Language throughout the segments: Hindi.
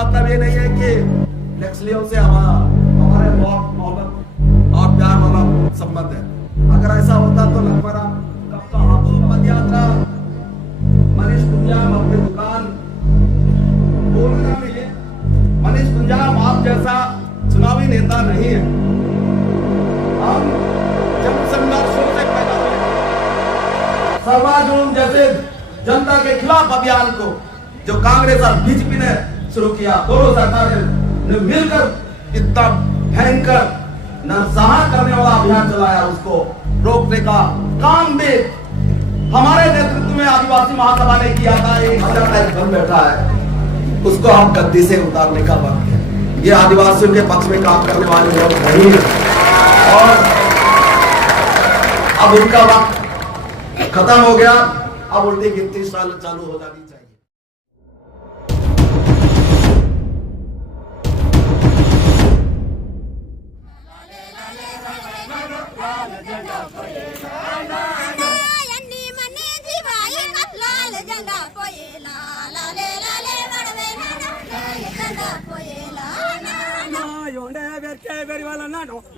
मतलब ये नहीं है कि नक्सलियों से हमारे बहुत मोहब्बत और प्यार वाला संबंध है। अगर ऐसा होता तो लखमाराम कब का हाथों पद यात्रा मनीष कुंजाम अपनी दुकान बोलना मिले। मनीष कुंजाम आप जैसा चुनावी नेता नहीं है। हम जन संघर्षों से पैदा हुए सर्वाजुलूम जैसे जनता के खिलाफ अभियान को जो कांग्रेस और बीजेपी ने शुरू किया, दोनों सरकारें ने मिलकर इतना भयंकर नरसंहार करने वाला अभियान चलाया, उसको रोकने का काम भी हमारे नेतृत्व में आदिवासी महासभा ने किया था। 1000 का एक दल बैठा है, उसको हम गद्दी से उतारने का वक्त है। ये आदिवासियों के पक्ष में काम करने वाले लोग नहीं है और अब उनका वक्त खत्म हो गया। अब उल्टी गिनती चालू हो जानी चाहिए।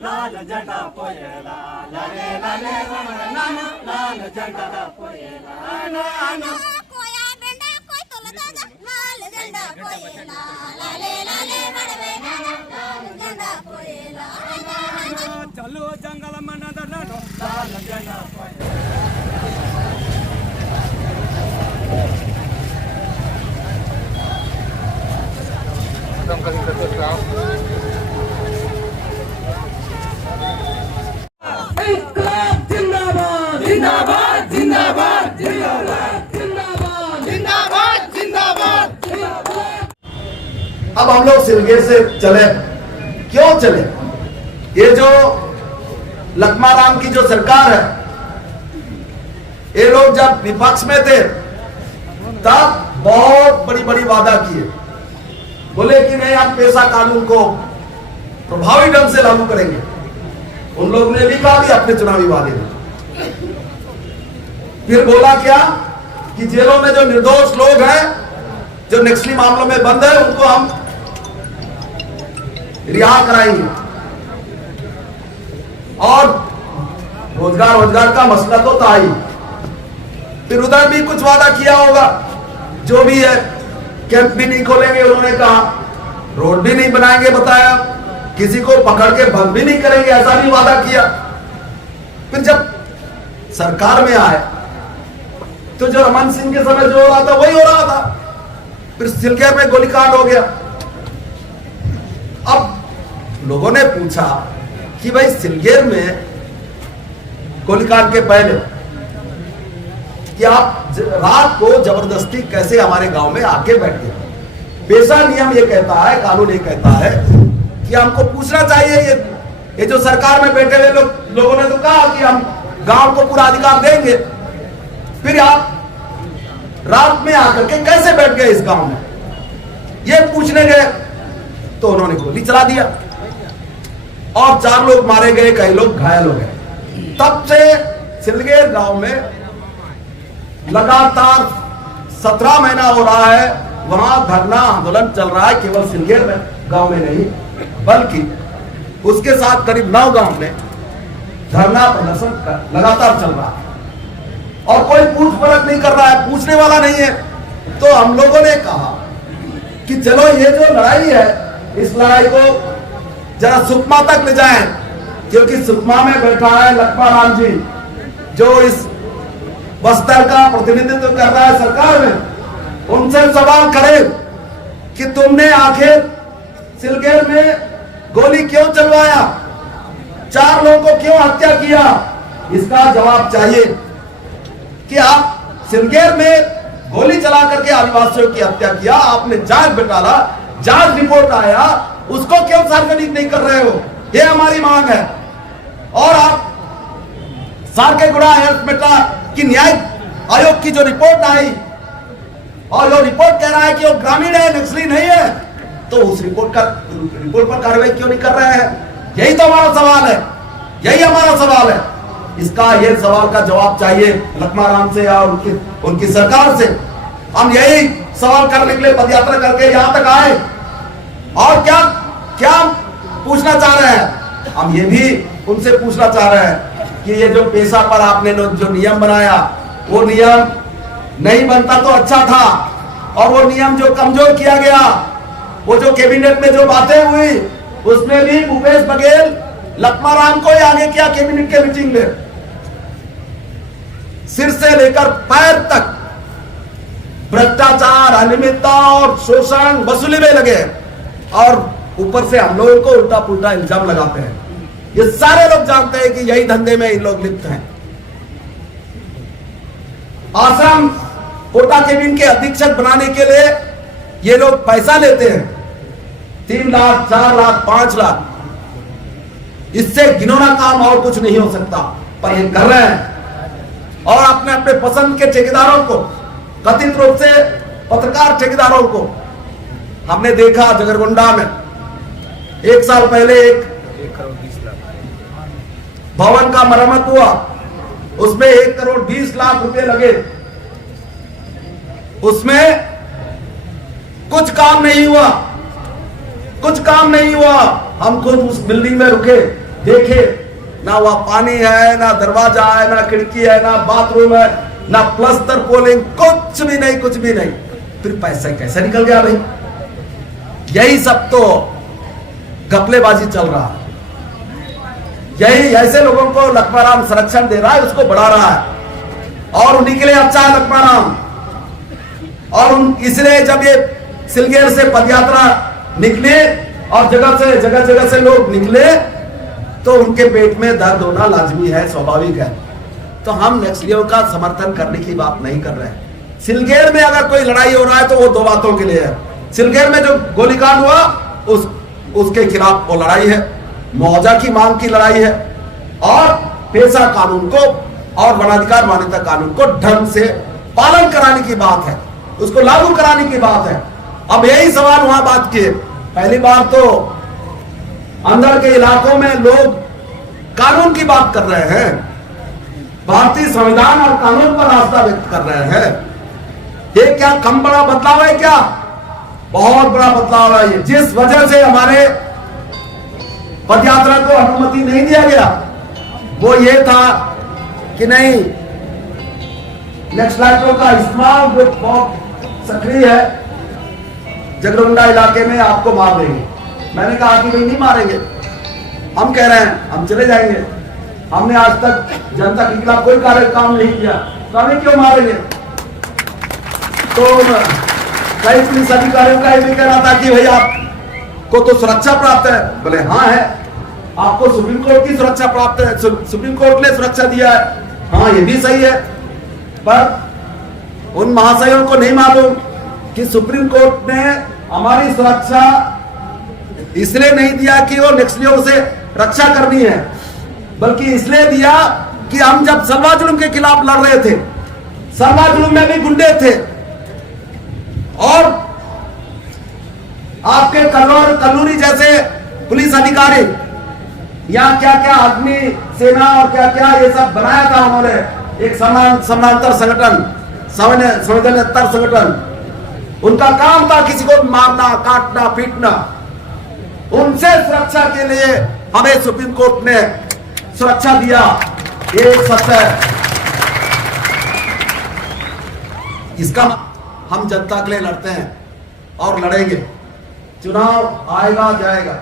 लाल झंडा पोयेला लाले लाले नानो लाल झंडा पोयेला नानो कोया बेंडा कोई तोलदा लाल झंडा पोयेला लाले लाले बड़वे नानो लाल झंडा पोयेला चलो जंगल मना नानो लाल झंडा पोयेला। अब हम लोग सिलगेर से चले, क्यों चले? ये जो लखमाराम की जो सरकार है, ये लोग जब विपक्ष में थे तब बहुत बड़ी बड़ी वादा किए, बोले कि नहीं हम पेशा कानून को प्रभावी ढंग से लागू करेंगे। उन लोगों ने भी कहा भी अपने चुनावी वादे में। फिर बोला क्या कि जेलों में जो निर्दोष लोग हैं, जो नक्सली मामलों में बंद है, उनको हम रिहा कराएंगे और रोजगार का मसला तो था ही। फिर उधर भी कुछ वादा किया होगा, जो भी है, कैंप भी नहीं खोलेंगे उन्होंने कहा, रोड भी नहीं बनाएंगे बताया, किसी को पकड़ के बंद भी नहीं करेंगे ऐसा भी वादा किया। फिर जब सरकार में आए तो जो रमन सिंह के समय जो हो रहा था वही हो रहा था। फिर सिलगेर में गोलीकांड हो गया। अब लोगों ने पूछा कि भाई सिलगेर में गोलीकांड के पहले कि आप रात को जबरदस्ती कैसे हमारे गांव में आके बैठ गए? पेशा नियम ये कहता है, कानून ये कहता है कि हमको पूछना चाहिए। ये जो सरकार में बैठे हुए लोगों ने तो कहा कि हम गांव को पूरा अधिकार देंगे, फिर आप रात में आकर के कैसे बैठ गए इस गांव में? ये पूछने गए तो उन्होंने गोली चला दिया और 4 लोग मारे गए, कई लोग घायल हो गए। तब से सिलगेर गांव में लगातार 17 महीना हो रहा है, वहां धरना आंदोलन चल रहा है। केवल सिलगेर में गांव में नहीं, बल्कि उसके साथ करीब 9 गांव में धरना प्रदर्शन लगातार चल रहा है और कोई पूछ परख नहीं कर रहा है, पूछने वाला नहीं है। तो हम लोगों ने कहा कि चलो ये जो लड़ाई है, इस लड़ाई को जरा सुकमा तक ले जाएं, क्योंकि सुकमा में बैठा है लखमाराम जी, जो इस बस्तर का प्रतिनिधित्व कर रहा है सरकार में। उनसे सवाल करें कि तुमने आखिर सिलगेर में गोली क्यों चलवाया, 4 लोगों को क्यों हत्या किया? इसका जवाब चाहिए कि आप सिलगेर में गोली चला करके आदिवासियों की हत्या किया, आपने जांच बिठाला, जांच रिपोर्ट आया, उसको क्यों सार्वजनिक नहीं कर रहे हो? ये हमारी मांग है। और आप सार्केगुड़ा हेल्थ मेटा की न्याय आयोग की जो रिपोर्ट आई और जो रिपोर्ट कह रहा है कि वो ग्रामीण है, नक्सली नहीं है, तो उस रिपोर्ट पर कार्रवाई क्यों नहीं कर रहे हैं? यही तो हमारा सवाल है, यही हमारा सवाल है। इसका ये सवाल का जवाब चाहिए लखमाराम से और उनकी सरकार से। हम यही सवाल करने के लिए पदयात्रा करके यहाँ तक आए और क्या क्या पूछना चाह रहे हैं? हम ये भी उनसे पूछना चाह रहे हैं कि ये जो पेशा पर आपने जो नियम बनाया, वो नियम नहीं बनता तो अच्छा था, और वो नियम जो कमजोर किया गया, वो जो कैबिनेट में जो बातें हुई, उसमें भी भूपेश बघेल लक्ष्मण राम को ही आगे किया कैबिनेट के मीटिंग में, सिर से लेकर पैर तक भ्रष्टाचार, अनियमितता और शोषण वसूली में लगे, और ऊपर से हम लोगों को उल्टा पुल्टा इल्जाम लगाते हैं। ये सारे लोग जानते हैं कि यही धंधे में इन लोग लिप्त हैं। आश्रम कोटा केबिन के अधीक्षक बनाने के लिए ये लोग पैसा लेते हैं, 3 लाख, 4 लाख, 5 लाख। इससे घिनौना काम और कुछ नहीं हो सकता, पर ये कर रहे हैं। और अपने अपने पसंद के ठेकेदारों को, कथित रूप से पत्रकार ठेकेदारों को हमने देखा जगरगुंडा में 1 साल पहले 1 करोड़ 20 लाख भवन का मरम्मत हुआ, उसमें 1 करोड़ 20 लाख रुपए लगे, उसमें कुछ काम नहीं हुआ, कुछ काम नहीं हुआ। हम खुद उस बिल्डिंग में रुके, देखे, ना वहां पानी है, ना दरवाजा है, ना खिड़की है, ना बाथरूम है, ना प्लस्तर पोलिंग, कुछ भी नहीं, कुछ भी नहीं। फिर पैसा कैसे निकल गया भाई? यही सब तो घपलेबाजी चल रहा है। यही ऐसे लोगों को लक्ष्मण राम संरक्षण दे रहा है, उसको बढ़ा रहा है, और उन्हीं के लिए अच्छा है लक्ष्मण राम। और इसलिए जब ये सिलगेर से पदयात्रा निकले और जगह जगह से लोग निकले, तो उनके पेट में दर्द होना लाजमी है, स्वाभाविक है। तो हम नक्सलियों का समर्थन करने की बात नहीं कर रहे हैं। सिलगेर में अगर कोई लड़ाई हो रहा है तो वो 2 बातों के लिए है। सिलगेर में जो गोलीकांड हुआ, उसके खिलाफ वो लड़ाई है, मुआवजा की मांग की लड़ाई है, और पेशा कानून को और वनाधिकार मान्यता कानून को ढंग से पालन कराने की बात है, उसको लागू कराने की बात है। अब यही सवाल वहां बात किए। पहली बार तो अंदर के इलाकों में लोग कानून की बात कर रहे हैं, भारतीय संविधान और कानून पर आस्था व्यक्त कर रहे हैं। ये क्या कम बड़ा बदलाव है? क्या बहुत बड़ा बदलाव है ये। जिस वजह से हमारे पदयात्रा को अनुमति नहीं दिया गया, वो ये था कि नहीं, नक्सलाइटों का इस्तेमाल जो बहुत सक्रिय है जगरगुंडा इलाके में, आपको मार देंगे। मैंने कहा कि भाई नहीं मारेंगे, हम कह रहे हैं हम चले जाएंगे, हमने आज तक जनता के खिलाफ कोई काम नहीं किया, तो हमें क्यों मारेंगे? तो कई पुलिस अधिकारियों का ये कहना था कि भाई आपको तो सुरक्षा प्राप्त है। बोले हाँ है, आपको सुप्रीम कोर्ट की सुरक्षा प्राप्त है, सुप्रीम कोर्ट ने सुरक्षा दिया है। हाँ, ये भी सही है, पर उन महाशयों को नहीं मालूम कि सुप्रीम कोर्ट ने हमारी सुरक्षा इसलिए नहीं दिया कि वो नक्सलियों से रक्षा करनी है, बल्कि इसलिए दिया कि हम जब सलवा जुल्म के खिलाफ लड़ रहे थे, सलवा जुल्म में भी गुंडे थे, और आपके कल्लूरी जैसे पुलिस अधिकारी, यहाँ क्या क्या आदमी सेना और क्या क्या ये सब बनाया था उन्होंने, एक समानांतर संगठन, संवेदनतर संगठन। उनका काम था किसी को मारना, काटना, पीटना। उनसे सुरक्षा के लिए हमें सुप्रीम कोर्ट ने सुरक्षा दिया, ये एक सत्य है। इसका हम जनता के लिए लड़ते हैं और लड़ेंगे। चुनाव आएगा जाएगा,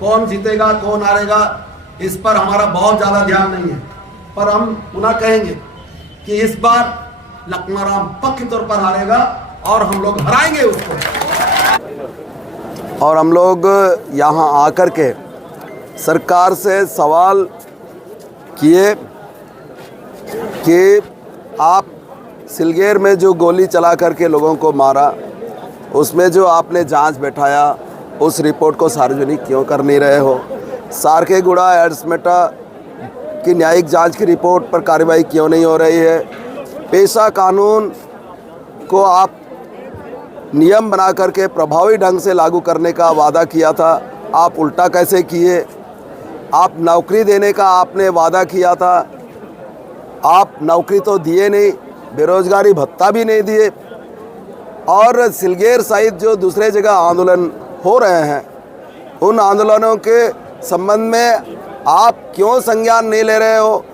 कौन जीतेगा कौन हारेगा इस पर हमारा बहुत ज्यादा ध्यान नहीं है, पर हम पुनः कहेंगे कि इस बार लक्ष्मण राम पक्के तौर पर हारेगा और हम लोग हराएंगे उसको। और हम लोग यहाँ आकर के सरकार से सवाल किए कि आप सिलगेर में जो गोली चला करके लोगों को मारा, उसमें जो आपने जांच बैठाया, उस रिपोर्ट को सार्वजनिक क्यों कर नहीं रहे हो? सारकेगुड़ा एड्समेटा की न्यायिक जांच की रिपोर्ट पर कार्रवाई क्यों नहीं हो रही है? पेशा कानून को आप नियम बना करके प्रभावी ढंग से लागू करने का वादा किया था, आप उल्टा कैसे किए? आप नौकरी देने का आपने वादा किया था, आप नौकरी तो दिए नहीं, बेरोजगारी भत्ता भी नहीं दिए, और सिलगेर सहित जो दूसरे जगह आंदोलन हो रहे हैं, उन आंदोलनों के संबंध में आप क्यों संज्ञान नहीं ले रहे हो?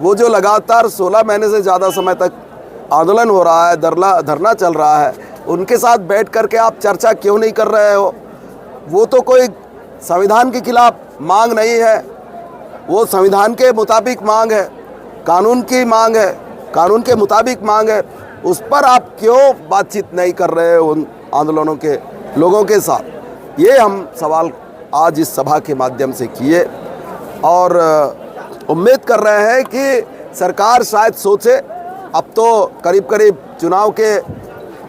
वो जो लगातार 16 महीने से ज़्यादा समय तक आंदोलन हो रहा है, धरना चल रहा है, उनके साथ बैठ करके आप चर्चा क्यों नहीं कर रहे हो? वो तो कोई संविधान के खिलाफ मांग नहीं है, वो संविधान के मुताबिक मांग है, कानून की मांग है, कानून के मुताबिक मांग है। उस पर आप क्यों बातचीत नहीं कर रहे हो उन आंदोलनों के लोगों के साथ? ये हम सवाल आज इस सभा के माध्यम से किए और उम्मीद कर रहे हैं कि सरकार शायद सोचे। अब तो करीब करीब चुनाव के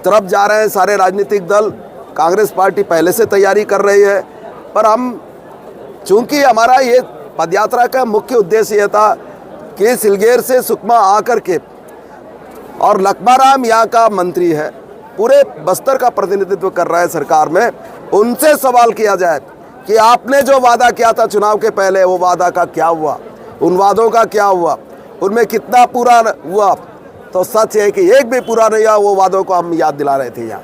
तरफ जा रहे हैं सारे राजनीतिक दल, कांग्रेस पार्टी पहले से तैयारी कर रही है, पर हम चूंकि हमारा ये पदयात्रा का मुख्य उद्देश्य ये था कि सिलगेर से सुकमा आकर के, और लक्ष्माराम यहाँ का मंत्री है, पूरे बस्तर का प्रतिनिधित्व कर रहा है सरकार में, उनसे सवाल किया जाए कि आपने जो वादा किया था चुनाव के पहले, वो वादा का क्या हुआ, उन वादों का क्या हुआ, उनमें कितना पूरा हुआ? तो सच है कि एक भी पूरा नहीं हुआ। वो वादों को हम याद दिला रहे थे यहाँ।